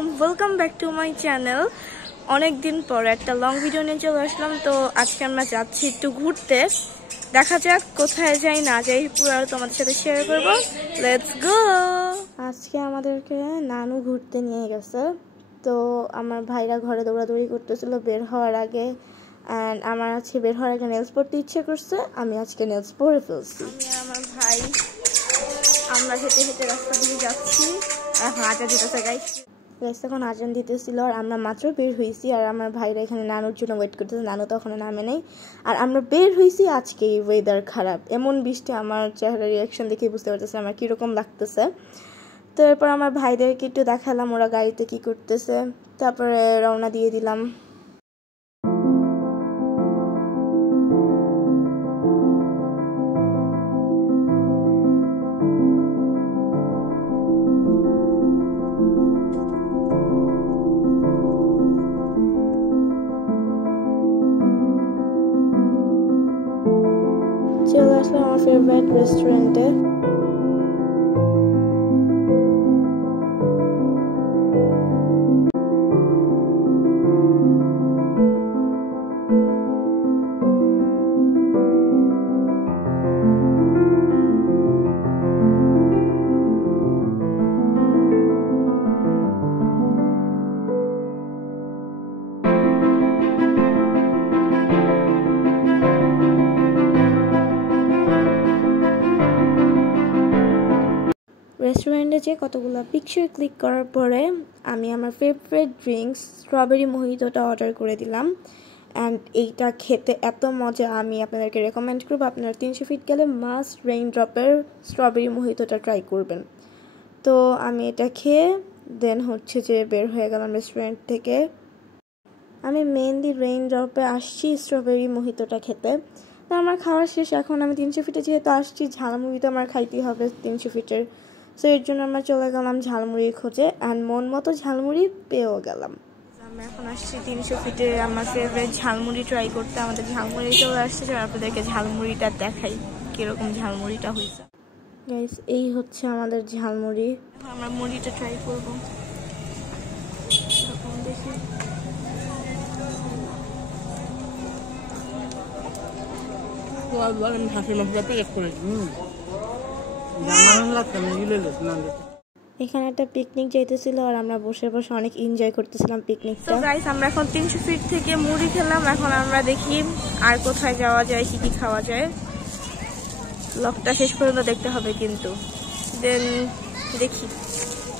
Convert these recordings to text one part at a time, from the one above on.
আলাইকুম, welcome back to my channel. অনেকদিন পর একটা লং ভিডিও নিয়ে চলে আসলাম। তো আজকে আমরা যাচ্ছি একটু ঘুরতে। দেখা যাক কোথায় যাই না যাই, পুরো তোমাদের সাথে শেয়ার করব। Let's go. আজকে আমাদেরকে নানু ঘুরতে নিয়ে গেছে। তো আমার ভাইরা ঘরে দৌড়াদৌড়ি করতেছিল বের হওয়ার আগে, অ্যান্ড আমার আজকে বের হওয়ার আগে নেলস পরতে ইচ্ছে করছে। আমি আজকে নেলস পরে ফেলছি। আমি আর আমার ভাই আমরা হেঁটে হেঁটে রাস্তা দিয়ে যাচ্ছি। এখন আজান দিতেছে গাইস, এখন আজান দিতেছিল আর আমরা মাত্র বের হয়েছি। আর আমার ভাইরা এখানে নানুর জন্য ওয়েট করতেছে, নানু তো ওখানে নামে নেই। আর আমরা বের হয়েছি, আজকে ওয়েদার খারাপ, এমন বৃষ্টি। আমার চেহারা রিয়াকশন দেখে বুঝতে পারতেছে আমার কীরকম লাগতেছে। তো এরপর আমার ভাইদেরকে একটু দেখালাম ওরা গাড়িতে কি করতেছে, তারপরে রওনা দিয়ে দিলাম। চলে আসলাম আমার ফেভারিট রেস্টুরেন্টে। রেস্টুরেন্টে যে কতগুলো পিকচার ক্লিক করার পরে আমি আমার ফেভারিট ড্রিঙ্কস স্ট্রবেরি মোহিতোটা অর্ডার করে দিলাম। অ্যান্ড এইটা খেতে এত মজা, আমি আপনাদেরকে রেকমেন্ড করবো আপনারা 300 ফিট গেলে মাস্ট রেইনড্রপের স্ট্রবেরি মোহিতোটা ট্রাই করবেন। তো আমি এটা খেয়ে দেন হচ্ছে যে বের হয়ে গেলাম রেস্টুরেন্ট থেকে। আমি মেইনলি রেইনড্রপে আসছি স্ট্রবেরি মোহিতোটা খেতে। তো আমার খাওয়া শেষ, এখন আমি 300 ফিটে যেহেতু আসছি, ঝালমুড়ি তো আমার খাইতেই হবে 300 ফিটের। সো এর জন্য আমরা চলে গেলাম ঝালমুড়ির খোঁজে, অ্যান্ড মন মতো ঝালমুড়ি পেয়েও গেলাম। আমরা এখন আসছি 300 ফিটে আমার ফেভারিট ঝালমুড়ি ট্রাই করতে। আমাদের ঝালমুড়ি চলে আসছে, আপনাদেরকে ঝালমুড়িটা দেখাই কীরকম ঝালমুড়িটা হয়েছে। গাইস, এই হচ্ছে আমাদের ঝালমুড়ি। আমরা মুড়িটা ট্রাই করবো, দেখি। এখানে একটা পিকনিক যাইতেছিল আর আমরা বসে বসে অনেক এনজয় করতেছিলাম পিকনিকটা। গাইস, আমরা এখন 300 ফিট থেকে মুড়ি খেলাম। এখন আমরা দেখি আর কোথায় যাওয়া যায়, কি কি খাওয়া যায়। ব্লগটা শেষ পর্যন্ত দেখতে হবে কিন্তু। দেন দেখি,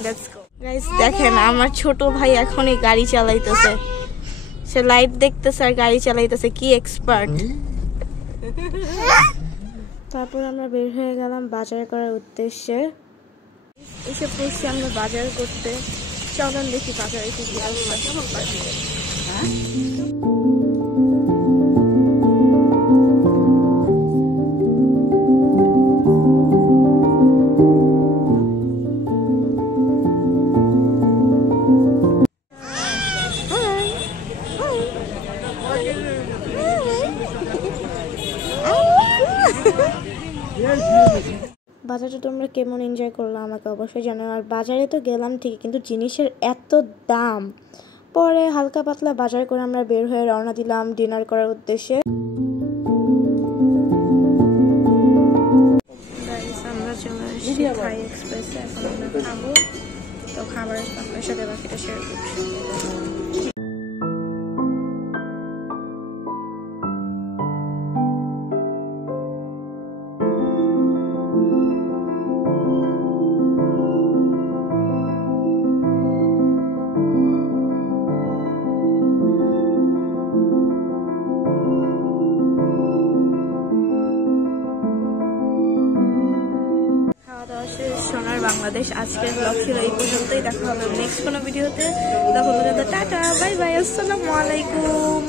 লেটস গো। গাইস দেখেন, আমার ছোট ভাই এখনই গাড়ি চালাইতেছে। সে লাইভ দেখতেছে আর গাড়ি চালাইতেছে, কি এক্সপার্ট। তারপর আমরা বের হয়ে গেলাম বাজার করার উদ্দেশ্যে। এসে পড়ছি আমরা বাজার করতে। চলেন দেখি বাজারে কি বাজারটা তোমরা কেমন এনজয় করলো আমাকে অবশ্যই জানাও। আর বাজারে তো গেলাম ঠিকই, কিন্তু জিনিসের এত দাম। পরে হালকা পাতলা বাজার করে আমরা বের হয়ে রওনা দিলাম ডিনার করার উদ্দেশ্যে। আমরা চলে আসছি থাই এক্সপ্রেসে, এখন আমরা খাবো। তো খাবারের আপনার সাথে বাকিটা শেয়ার করছি। সোনার বাংলাদেশ আজকের ব্লগ ছিল এই পর্যন্তই। দেখা হবে নেক্সট কোনো ভিডিওতে। তখন পর্যন্ত টাটা, বাই বাই, আসসালামু আলাইকুম।